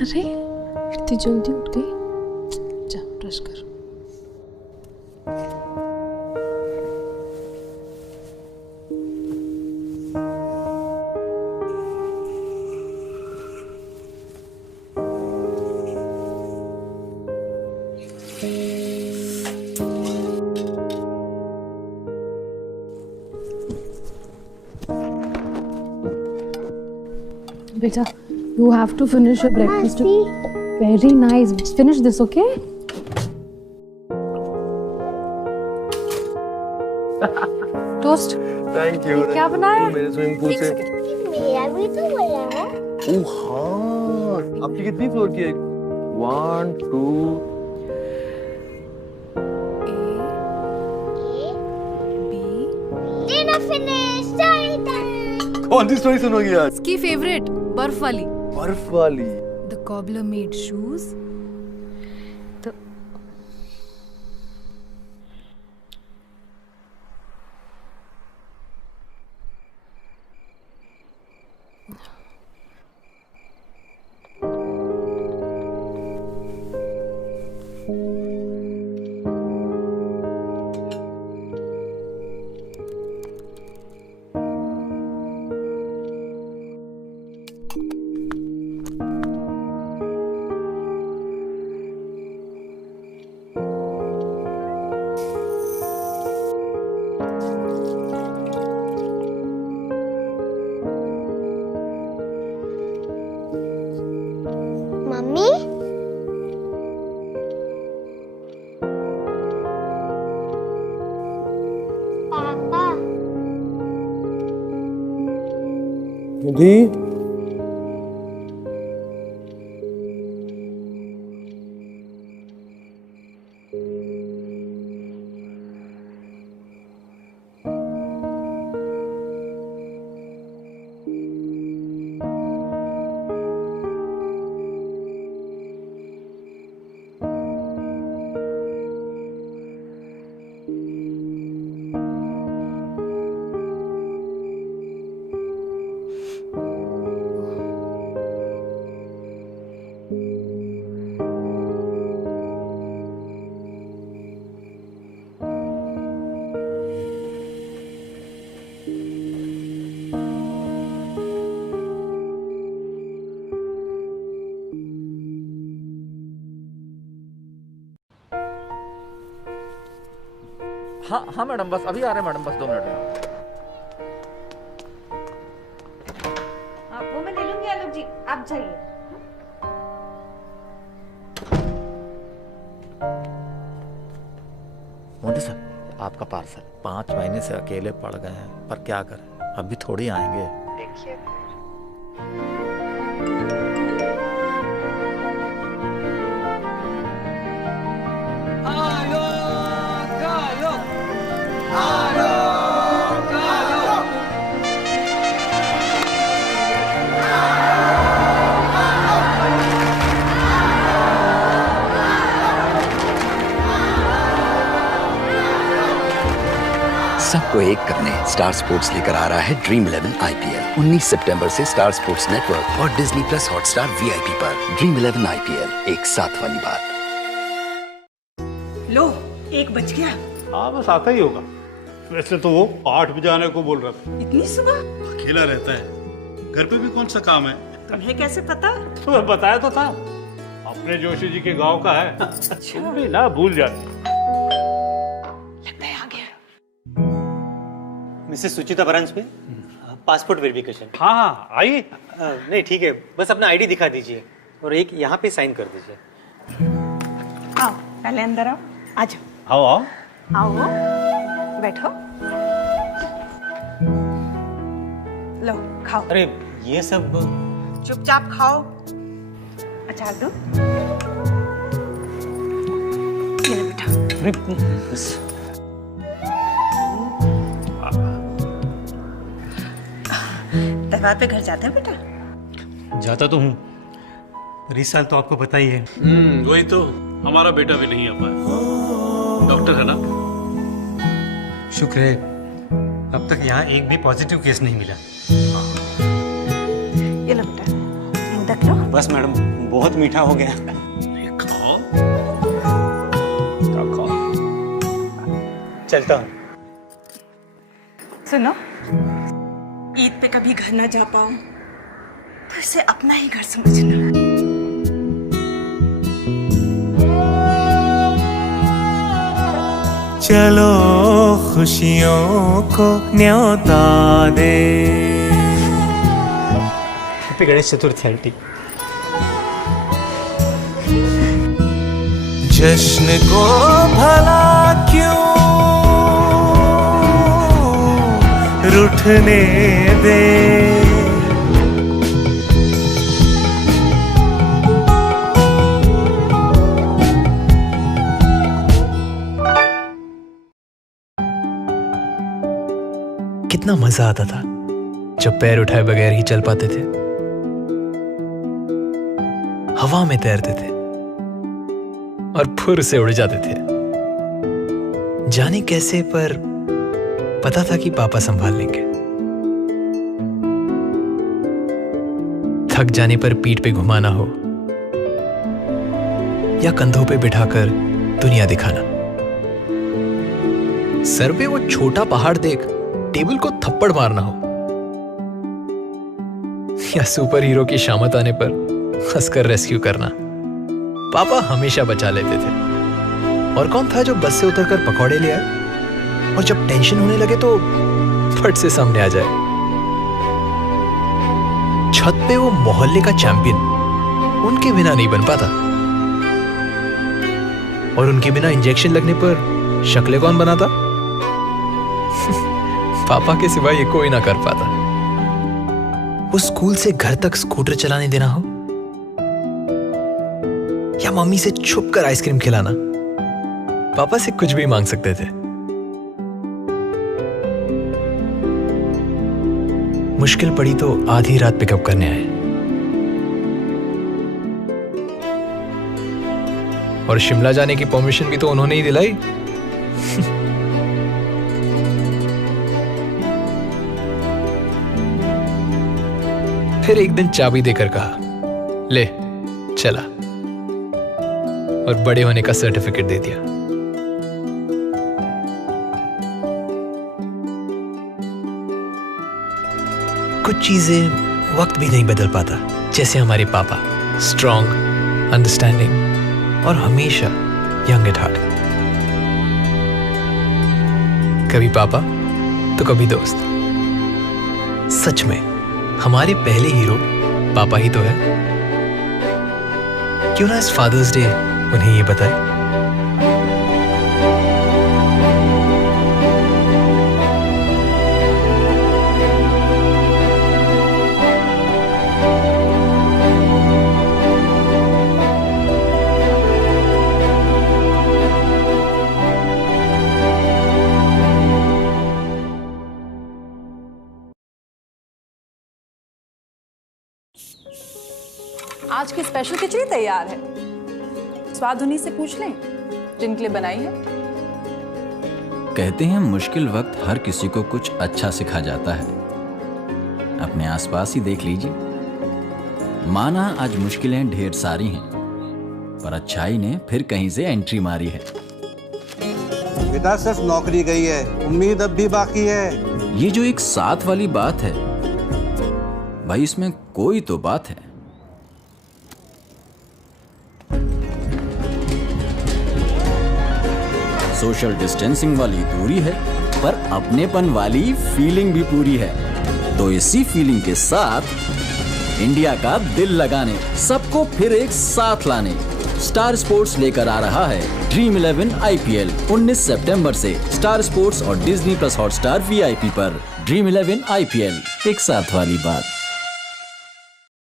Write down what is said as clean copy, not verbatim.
अरे इतनी जल्दी उठ गई। जा ब्रश कर। बेटा, you have to finish your breakfast. Very nice. Finish this, okay? Toast. Thank you. क्या बनाया? मेरे स्विमिंग पूल से। मेरा भी तो बड़ा है। ओह हाँ, आपकी कितनी फ्लोर की है? 1 2 डिनर फिनिश। Story time. कौन सी स्टोरी सुनोगी आज? इसकी फेवरेट बर्फ वाली। बर्फ वाली। The cobbler made shoes. The mummy papa Nidhi हाँ हाँ मैडम, बस अभी आ रहे हैं मैडम, बस 2 मिनट में। वो मैं ले लूंगी आलोक जी, आप जाइए। मोदी सर, आपका पार्सल। 5 महीने से अकेले पड़ गए हैं, पर क्या करें, अभी थोड़ी आएंगे। देखिए सबको एक करने स्टार स्पोर्ट्स लेकर आ रहा है ड्रीम 11 IPL 19 सितंबर से स्टार स्पोर्ट्स नेटवर्क और डिज्नी प्लस हॉटस्टार VIP पर। ड्रीम 11 IPL, एक साथ वाली बात। लो, 1 बज गया। हाँ बस आता ही होगा। वैसे तो वो 8 बजे आने को बोल रहा था। इतनी सुबह? अकेला रहता है, घर पे भी कौन सा काम है। तुम्हें कैसे पता? तुम्हें बताया तो था, अपने जोशी जी के गांव का है। तुम भी ना भूल जाते। लगता है आ गया। मिसेस सुचिता परंज पे पासपोर्ट वेरिफिकेशन। हाँ हाँ आइए। नहीं ठीक है, बस अपना आईडी दिखा दीजिए और एक यहाँ पे साइन कर दीजिए। आओ, पहले अंदर आओ। आ जाओ। आओ आओ। आओ, बैठो। लो, खाओ। अरे ये सब चुपचाप खाओ। अचार दो। ये लो बेटा। अरे बस। त्योहार पे घर जाते हैं बेटा? जाता तो हूँ, पर इस साल तो आपको पता ही है। वही तो, हमारा बेटा भी नहीं आ पाया। डॉक्टर है ना? शुक्र है, अब तक यहाँ एक भी पॉजिटिव केस नहीं मिला। ये लो बेटा, मुंह मत लो। बस मैडम, बहुत मीठा हो गया। खाओ क्या खाओ। चलता हूँ। सुनो, ईद पे कभी घर ना जा पाऊं तो इसे अपना ही घर समझना। चलो खुशियों को न्योता दे। Happy Ganesh Chaturthi aunty. जश्न को भला क्यों रूठने दे। कितना मजा आता था जब पैर उठाए बगैर ही चल पाते थे, हवा में तैरते थे और फुर से उड़ जाते थे। जाने कैसे, पर पता था कि पापा संभाल लेंगे। थक जाने पर पीठ पे घुमाना हो या कंधों पे बिठाकर दुनिया दिखाना। सर पे वो छोटा पहाड़ देख टेबल को थप्पड़ मारना हो, या सुपर हीरो की शामत आने पर हंसकर रेस्क्यू करना। पापा हमेशा बचा लेते थे। और कौन था जो बस से उतरकर पकौड़े ले आए और जब टेंशन होने लगे तो फट से सामने आ जाए। छत पे वो मोहल्ले का चैंपियन उनके बिना नहीं बन पाता, और उनके बिना इंजेक्शन लगने पर शक्लें कौन बनाता? पापा के सिवा ये कोई ना कर पाता। वो स्कूल से घर तक स्कूटर चलाने देना हो या मम्मी से छुप कर आइसक्रीम खिलाना, पापा से कुछ भी मांग सकते थे। मुश्किल पड़ी तो आधी रात पिकअप करने आए, और शिमला जाने की परमिशन भी तो उन्होंने ही दिलाई। फिर एक दिन चाबी देकर कहा, ले चला, और बड़े होने का सर्टिफिकेट दे दिया। कुछ चीजें वक्त भी नहीं बदल पाता, जैसे हमारे पापा, स्ट्रॉन्ग, अंडरस्टैंडिंग और हमेशा यंग एट हार्ट। कभी पापा तो कभी दोस्त। सच में हमारे पहले हीरो पापा ही तो है। क्यों ना इस फादर्स डे उन्हें ये बताए। आज की स्पेशल खिचड़ी तैयार है। स्वाद उन्हीं से पूछ लें जिनके लिए बनाई है। कहते हैं मुश्किल वक्त हर किसी को कुछ अच्छा सिखा जाता है। अपने आसपास ही देख लीजिए। माना आज मुश्किलें ढेर सारी हैं, पर अच्छाई ने फिर कहीं से एंट्री मारी है। बेटा सिर्फ नौकरी गई है, उम्मीद अब भी बाकी है। ये जो एक साथ वाली बात है भाई, इसमें कोई तो बात है। सोशल डिस्टेंसिंग वाली दूरी है, पर अपनेपन वाली फीलिंग भी पूरी है। तो इसी फीलिंग के साथ इंडिया का दिल लगाने, सबको फिर एक साथ लाने स्टार स्पोर्ट्स लेकर आ रहा है ड्रीम 11 IPL 19 सितंबर से स्टार स्पोर्ट्स और डिज्नी प्लस हॉटस्टार VIP पर। ड्रीम 11 IPL, एक साथ वाली बात।